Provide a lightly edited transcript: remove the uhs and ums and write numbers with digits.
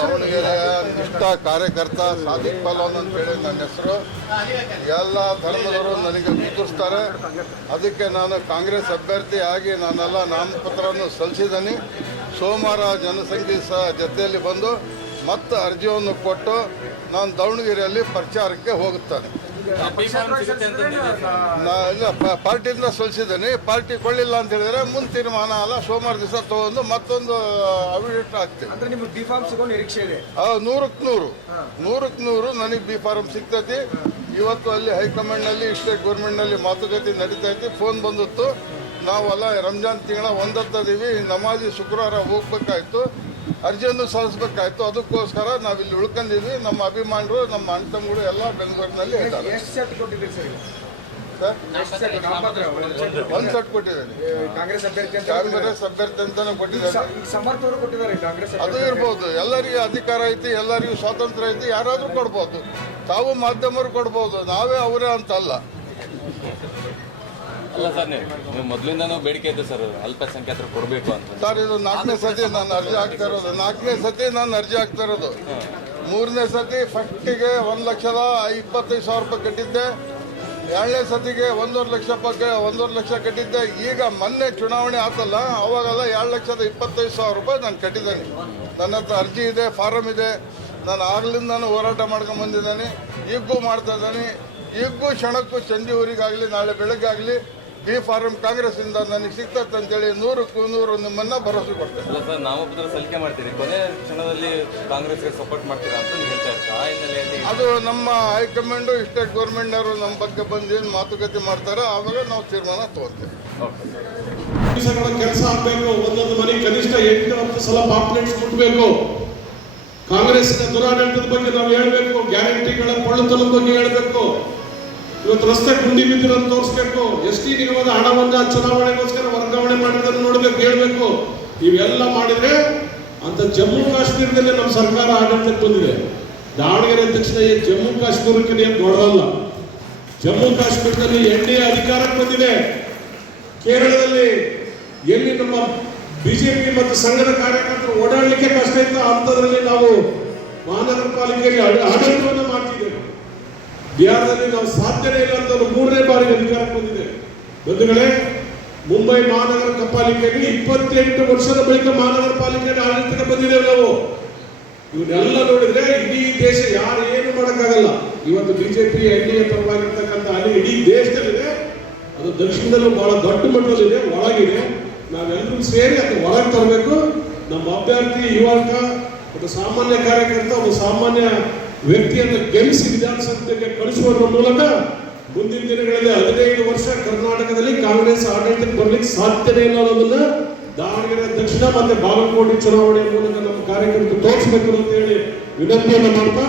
ದಾವಣಗೆರೆಯ ನಿಷ್ಠ ಕಾರ್ಯಕರ್ತ ಸಾದಿಕ್ ಪಲ್ವಾನ್ ಅಂತೇಳಿ ನನ್ನ ಹೆಸರು. ಎಲ್ಲ ಧರ್ಮದವರು ನನಗೆ ಗುರುತಿಸ್ತಾರೆ. ಅದಕ್ಕೆ ನಾನು ಕಾಂಗ್ರೆಸ್ ಅಭ್ಯರ್ಥಿ ಆಗಿ ನಾನೆಲ್ಲ ನಾಮಪತ್ರವನ್ನು ಸಲ್ಲಿಸಿದ್ದೀನಿ. ಸೋಮವಾರ ಜನಸಂಖ್ಯೆ ಜೊತೆಯಲ್ಲಿ ಬಂದು ಮತ್ತೆ ಅರ್ಜಿಯನ್ನು ಕೊಟ್ಟು ನಾನು ದಾವಣಗೆರೆಯಲ್ಲಿ ಪ್ರಚಾರಕ್ಕೆ ಹೋಗುತ್ತೇನೆ. ಇಲ್ಲ, ಪಾರ್ಟಿಯಿಂದ ಸಲ್ಲಿಸಿದ್ದೀನಿ. ಪಾರ್ಟಿ ಕೊಳ್ಳಿಲ್ಲ ಅಂತ ಹೇಳಿದ್ರೆ ಮುಂದೆ ತೀರ್ಮಾನ ಅಲ್ಲ, ಸೋಮವಾರ ದಿವಸ ತಗೊಂಡು ಮತ್ತೊಂದು ಅವಿಡೆಟ್ ಆಗ್ತೀವಿ. 100% ನನಗೆ ಬಿ ಫಾರಂ ಸಿಗ್ತೈತಿ. ಇವತ್ತು ಅಲ್ಲಿ ಹೈಕಮಾಂಡ್ನಲ್ಲಿ ಸ್ಟೇಟ್ ಗೌರ್ಮೆಂಟ್ನಲ್ಲಿ ಮಾತುಕತೆ ನಡೀತೈತಿ. ಫೋನ್ ಬಂದಿತ್ತು, ನಾವೆಲ್ಲ ರಂಜಾನ್ ತಿಂಗಳ ಒಂದತ್ತದೀವಿ, ನಮಾಜಿ ಶುಕ್ರವಾರ ಹೋಗ್ಬೇಕಾಯ್ತು, ಅರ್ಜಿಯನ್ನು ಸಲ್ಲಿಸಬೇಕಾಯ್ತು. ಅದಕ್ಕೋಸ್ಕರ ನಾವಿಲ್ಲಿ ಉಳ್ಕೊಂಡಿದ್ವಿ. ನಮ್ಮ ಅಭಿಮಾನರು, ನಮ್ಮ ಅಣ್ಣ ತಮ್ಮಗಳು ಎಲ್ಲ ಬೆಂಗಳೂರಿನಲ್ಲಿ ಇದ್ದಾರೆ. ಒಂದು ಸೆಟ್ ಕೊಟ್ಟಿದ್ದೇನೆ. ಕಾಂಗ್ರೆಸ್ ಅಭ್ಯರ್ಥಿ ಅಂತಾನೆ ಕೊಟ್ಟಿದ್ದಾರೆ. ಅದು ಇರ್ಬೋದು. ಎಲ್ಲರಿಗೂ ಅಧಿಕಾರ ಐತಿ, ಎಲ್ಲರಿಗೂ ಸ್ವಾತಂತ್ರ್ಯ ಐತಿ, ಯಾರಾದ್ರೂ ಕೊಡ್ಬೋದು. ತಾವು ಮಾಧ್ಯಮರು ಕೊಡ್ಬೋದು, ನಾವೇ ಅವರೇ ಅಂತಲ್ಲ. ಅಲ್ಲ ಸರ್, ನೀವು ಮೊದಲಿಂದನೂ ಬೇಡಿಕೆ ಇದೆ ಸರ್, ಅಲ್ಪಸಂಖ್ಯಾತರು ಕೊಡಬೇಕು ಅಂತ. ಸರ್, ಇದು 4ನೇ ಸತಿ ನಾನು ಅರ್ಜಿ ಹಾಕ್ತಾ ಇರೋದು. 3ನೇ ಸತಿ ಫಸ್ಟಿಗೆ 1,25,000 ರೂಪಾಯಿ ಕಟ್ಟಿದ್ದೆ. 2ನೇ ಸತಿಗೆ 1,50,000 ಲಕ್ಷ ಕಟ್ಟಿದ್ದೆ. ಈಗ ಮೊನ್ನೆ ಚುನಾವಣೆ ಆತಲ್ಲ, ಅವಾಗೆಲ್ಲ 2,25,000 ರೂಪಾಯಿ ನಾನು ಕಟ್ಟಿದ್ದೇನೆ. ನನ್ನ ಹತ್ರ ಅರ್ಜಿ ಇದೆ, ಫಾರಂ ಇದೆ. ನಾನು ಆಗ್ಲಿಂದ ಹೋರಾಟ ಮಾಡ್ಕೊಂಡು ಬಂದಿದ್ದೇನೆ, ಈಗೂ ಮಾಡ್ತಾ ಇದ್ದೇನೆ. ಈಗೂ ಕ್ಷಣಕ್ಕೂ ಚಂದಿ ಊರಿಗಾಗಲಿ ನಾಳೆ ಬೆಳಗ್ಗೆ ಆಗಲಿ ಬಿ ಫಾರಂ ಕಾಂಗ್ರೆಸ್ ಇಂದ ನನಗೆ ಸಿಗ್ತದೆ ಅಂತೇಳಿ 100ಕ್ಕೆ 100 ನಿಮ್ಮನ್ನ ಭರವಸೆ ಕೊಡ್ತೇನೆ. ಅಲ್ಲ ಸರ್, ನಾಮಪತ್ರ ಸಲ್ಲಿಕೆ ಮಾಡ್ತೀರಿ, ಕೊನೆ ಕ್ಷಣದಲ್ಲಿ ಕಾಂಗ್ರೆಸ್ಗೆ ಸಪೋರ್ಟ್ ಮಾಡ್ತೀರಾ ಅಂತ ಹೇಳ್ತಾ ಇರ್ತಾರೆ. ಆ ಹಿನ್ನೆಲೆಯಲ್ಲಿ ಅದು ನಮ್ಮ ಹೈಕಮಾಂಡು ಸ್ಟೇಟ್ ಗೌರ್ಮೆಂಟ್ನವರು ನಮ್ಮ ಬಗ್ಗೆ ಬಂದು ಏನು ಮಾತುಕತೆ ಮಾಡ್ತಾರೆ, ಆವಾಗ ನಾವು ತೀರ್ಮಾನ ತಗೋತೀವಿ. ಕೆಲಸ ಆಗಬೇಕು. ಒಂದೊಂದು ಮನೆ ಕನಿಷ್ಠ 8-10 ಸಲ ಪಾಂಪ್ಲೆಟ್ಸ್ ಕೊಡಬೇಕು. ಕಾಂಗ್ರೆಸ್ನ ದುರಾಡಳಿತದ ಬಗ್ಗೆ ನಾವು ಹೇಳಬೇಕು. ಗ್ಯಾರಂಟಿಗಳ ಕೊಳ್ಳುತನದ ಬಗ್ಗೆ ಹೇಳಬೇಕು. ಇವತ್ತು ರಸ್ತೆ ಗುಂಡಿ ಬಿದ್ದಿರೋದು ತೋರಿಸ್ಬೇಕು. ಎಸ್ ಟಿ ನಿಗಮದ ಹಣವನ್ನ ಚುನಾವಣೆಗೋಸ್ಕರ ವರ್ಗಾವಣೆ ಮಾಡಿದ್ದನ್ನು ನೋಡ್ಬೇಕು, ಹೇಳ್ಬೇಕು. ಇವೆಲ್ಲ ಮಾಡಿದ್ರೆ ಅಂತ ಜಮ್ಮು ಕಾಶ್ಮೀರದಲ್ಲಿ ನಮ್ಮ ಸರ್ಕಾರ ಆಡಳಿತಕ್ಕೆ ಬಂದಿದೆ. ದಾವಣಗೆರೆ ತಕ್ಷಣ ಜಮ್ಮು ಕಾಶ್ಮೀರಕ್ಕೆ ಏನು ದೊಡ್ಡದಲ್ಲ. ಜಮ್ಮು ಕಾಶ್ಮೀರದಲ್ಲಿ NDA ಅಧಿಕಾರಕ್ಕೆ ಬಂದಿದೆ. ಕೇರಳದಲ್ಲಿ ಎಲ್ಲಿ ನಮ್ಮ ಬಿಜೆಪಿ ಮತ್ತು ಸಂಘದ ಕಾರ್ಯಕರ್ತರು ಓಡಾಡಲಿಕ್ಕೆ ಕಷ್ಟ ಇತ್ತು, ಅಂಥದ್ರಲ್ಲಿ ನಾವು ಮಹಾನಗರ ಪಾಲಿಕೆಯಲ್ಲಿ ಆಡಳಿತವನ್ನು ಮಾಡ್ತಿದ್ದೇವೆ. ಬಿಹಾರದಲ್ಲಿ ನಾವು ಸಾಧ್ಯನೇ ಇಲ್ಲ ಅಂತ 3ನೇ ಬಾರಿಗೆ ಅಧಿಕಾರಕ್ಕೆ ಬಂದಿದೆ. ಬಂಧುಗಳೇ, ಮುಂಬೈ ಮಹಾನಗರ ಪಾಲಿಕೆಯಲ್ಲಿ 28 ವರ್ಷದ ಬಳಿಕ ಮಹಾನಗರ ಪಾಲಿಕೆಯಲ್ಲಿ ಆಡಳಿತಕ್ಕೆ ಬಂದಿದ್ದೇವೆ ನಾವು. ಇವನ್ನೆಲ್ಲ ನೋಡಿದ್ರೆ ಇಡೀ ದೇಶ ಯಾರು ಏನು ಮಾಡೋಕ್ಕಾಗಲ್ಲ. ಇವತ್ತು ಬಿಜೆಪಿ NDA ಪರವಾಗಿರ್ತಕ್ಕಂಥ ಅಲ್ಲಿ ಇಡೀ ದೇಶದಲ್ಲಿದೆ. ಅದು ದಕ್ಷಿಣದಲ್ಲೂ ಬಹಳ ದೊಡ್ಡ ಮಟ್ಟದಲ್ಲಿದೆ, ಒಳಗಿದೆ. ನಾವೆಲ್ಲರೂ ಸೇರಿ ಅದು ಹೊರಗೆ ತರಬೇಕು. ನಮ್ಮ ಅಭ್ಯರ್ಥಿ ಯುವಕ, ಒಬ್ಬ ಸಾಮಾನ್ಯ ಕಾರ್ಯಕರ್ತ, ಒಬ್ಬ ಸಾಮಾನ್ಯ ವ್ಯಕ್ತಿಯನ್ನು ಗೆಲ್ಲಿಸಿ ವಿಧಾನಸಭೆಗೆ ಕಳಿಸುವುದರ ಮೂಲಕ ಮುಂದಿನ ದಿನಗಳಲ್ಲಿ 15 ವರ್ಷ ಕರ್ನಾಟಕದಲ್ಲಿ ಕಾಂಗ್ರೆಸ್ ಆಡಳಿತಕ್ಕೆ ಬರ್ಲಿಕ್ಕೆ ಸಾಧ್ಯತೆ ಇಲ್ಲ ಅನ್ನೋದನ್ನ ದಾವಣಗೆರೆ ದಕ್ಷಿಣ ಮತ್ತೆ ಬಾಗಲಕೋಟೆ ಚುನಾವಣೆಯ ಮೂಲಕ ನಮ್ಮ ಕಾರ್ಯಕರ್ತರು ತೋರಿಸಬೇಕು ಅಂತ ಹೇಳಿ ವಿನಂತಿಯನ್ನು ಮಾಡ್ತಾ